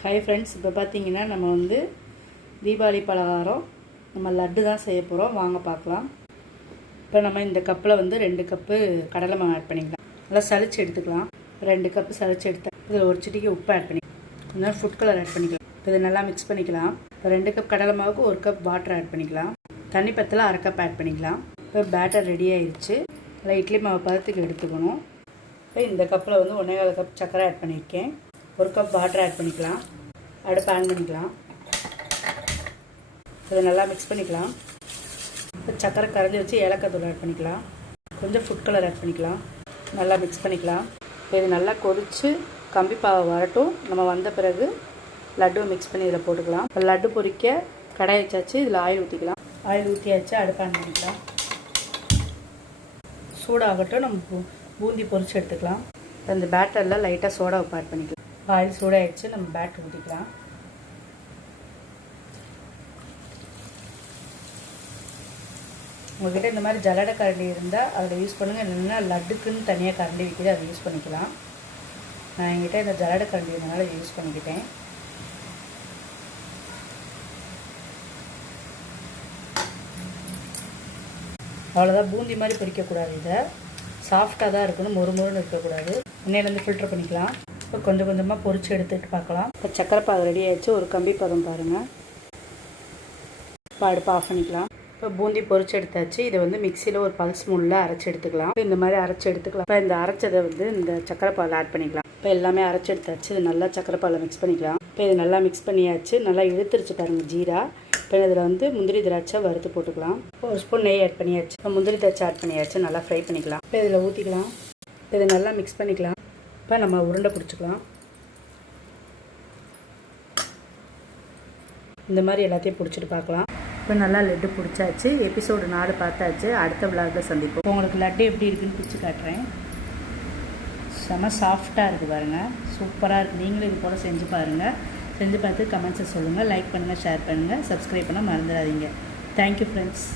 Hi friends, இப்போ பார்த்தீங்கன்னா நம்ம வந்து தீபாவளி பலகாரம் நம்ம லட்டு தான் செய்ய போகிறோம். வாங்க பார்க்கலாம். இப்போ நம்ம இந்த கப்பில் வந்து 2 கப்பு கடலை மாவு ஆட் பண்ணிக்கலாம். நல்லா சளிச்சு எடுத்துக்கலாம். 2 கப்பு சளிச்சு எடுத்து இதில் ஒரு சிட்டிக்கு உப்பு ஆட் பண்ணிக்கலாம். கொஞ்சம் ஃபுட் கலர் ஆட் பண்ணிக்கலாம். இப்போ இதை நல்லா மிக்ஸ் பண்ணிக்கலாம். இப்போ 2 கப் கடலை மாவுக்கு 1 கப் வாட்டர் ஆட் பண்ணிக்கலாம். தண்ணி பத்தில் 1/2 கப் ஆட் பண்ணிக்கலாம். இப்போ பேட்டர் ரெடி ஆயிடுச்சு. நல்லா இட்லி மாவு பதத்துக்கு எடுத்துக்கணும். இப்போ இந்த கப்பில் வந்து 1/4 கப் சர்க்கரை ஆட் பண்ணியிருக்கேன். 1 கப் வாட்டர் ஆட் பண்ணிக்கலாம். அடுப்பு ஆன் பண்ணிக்கலாம். இதை நல்லா மிக்ஸ் பண்ணிக்கலாம். இப்போ சர்க்கரை கரைஞ்சி வச்சு ஏலக்காய் தூள் ஆட் பண்ணிக்கலாம். கொஞ்சம் ஃபுட் கலர் ஆட் பண்ணிக்கலாம். நல்லா மிக்ஸ் பண்ணிக்கலாம். இப்போ இது நல்லா கொதித்து கம்பி பாவை வரட்டும். நம்ம வந்த பிறகு லட்டு மிக்ஸ் பண்ணி இதில் போட்டுக்கலாம். இப்போ லட்டு பொரிக்க கடாய் வச்சாச்சு. இதில் ஆயில் ஊற்றிக்கலாம். ஆயில் ஊற்றியாச்சு. அடுப்பு ஆன் பண்ணிக்கலாம். சூடாகட்டும். நம்ம பூந்தி பொரித்து எடுத்துக்கலாம். அந்த பேட்டரில் லைட்டாக சோடா உப்பு ஆட் பண்ணிக்கலாம். ஆயில் சூடாகிடுச்சு. நம்ம பேட்டர் ஊற்றிக்கலாம். உங்கள்கிட்ட இந்த மாதிரி ஜல்லடை கரண்டி இருந்தால் அதில் யூஸ் பண்ணுங்கள். இல்லைன்னா லட்டுக்குன்னு தனியாக கரண்டி விற்கிது, அதை யூஸ் பண்ணிக்கலாம். நான் என்கிட்ட இந்த ஜல்லடை கரண்டி இருந்தனால யூஸ் பண்ணிக்கிட்டேன். அவ்வளோதான். பூந்தி மாதிரி பொரிக்கக்கூடாது. இதை சாஃப்டாக தான் இருக்கணும், மொறுமொறுன்னு இருக்கக்கூடாது. எண்ணெயிலேருந்து ஃபில்டர் பண்ணிக்கலாம். இப்போ கொஞ்சம் கொஞ்சமாக பொரித்து எடுத்துகிட்டு பார்க்கலாம். இப்போ சக்கரை பாகு ரெடி ஆகிடுச்சு. ஒரு கம்பி பதம் பாருங்கள். இப்போ அடுப்பு ஆஃப் பண்ணிக்கலாம். இப்போ பூந்தி பொரிச்சு எடுத்தாச்சு. இதை வந்து மிக்சியில் ஒரு பல்ஸ் மூடில் அரைச்சி எடுத்துக்கலாம். இப்போ இந்த மாதிரி அரைச்சி எடுத்துக்கலாம். இப்போ இந்த அரைச்சதை வந்து இந்த சக்கரை பாலில் ஆட் பண்ணிக்கலாம். இப்போ எல்லாமே அரைச்சி எடுத்தாச்சு. இது நல்லா சக்கரை பாலில் மிக்ஸ் பண்ணிக்கலாம். இப்போ இது நல்லா மிக்ஸ் பண்ணியாச்சு. நல்லா இழுத்துருச்சு பாருங்கள் ஜீரா. இப்போ இதில் வந்து முந்திரி திராட்சை வறுத்து போட்டுக்கலாம். இப்போ ஒரு ஸ்பூன் நெய் ஆட் பண்ணியாச்சு. இப்போ முந்திரி திராட்சை ஆட் பண்ணியாச்சு. நல்லா ஃப்ரை பண்ணிக்கலாம். இப்போ இதில் ஊற்றிக்கலாம். இப்போ இதை நல்லா மிக்ஸ் பண்ணிக்கலாம். இப்போ நம்ம உருண்டை பிடிச்சிக்கலாம். இந்த மாதிரி எல்லாத்தையும் பிடிச்சிட்டு பார்க்கலாம். இப்போ நல்லா லட்டு பிடிச்சாச்சு. எபிசோடு 4 பார்த்தாச்சு. அடுத்த விளாகில் சந்திப்போம். உங்களுக்கு லட்டு எப்படி இருக்குன்னு பிடிச்சி காட்டுறேன். செம சாஃப்டாக இருக்குது பாருங்கள். சூப்பராக இருக்குது. நீங்களும் இது போல் செஞ்சு பாருங்கள். செஞ்சு பார்த்து கமெண்ட்ஸை சொல்லுங்கள். லைக் பண்ணுங்கள், ஷேர் பண்ணுங்கள், சப்ஸ்கிரைப் பண்ண மறந்துடாதீங்க. Thank you friends.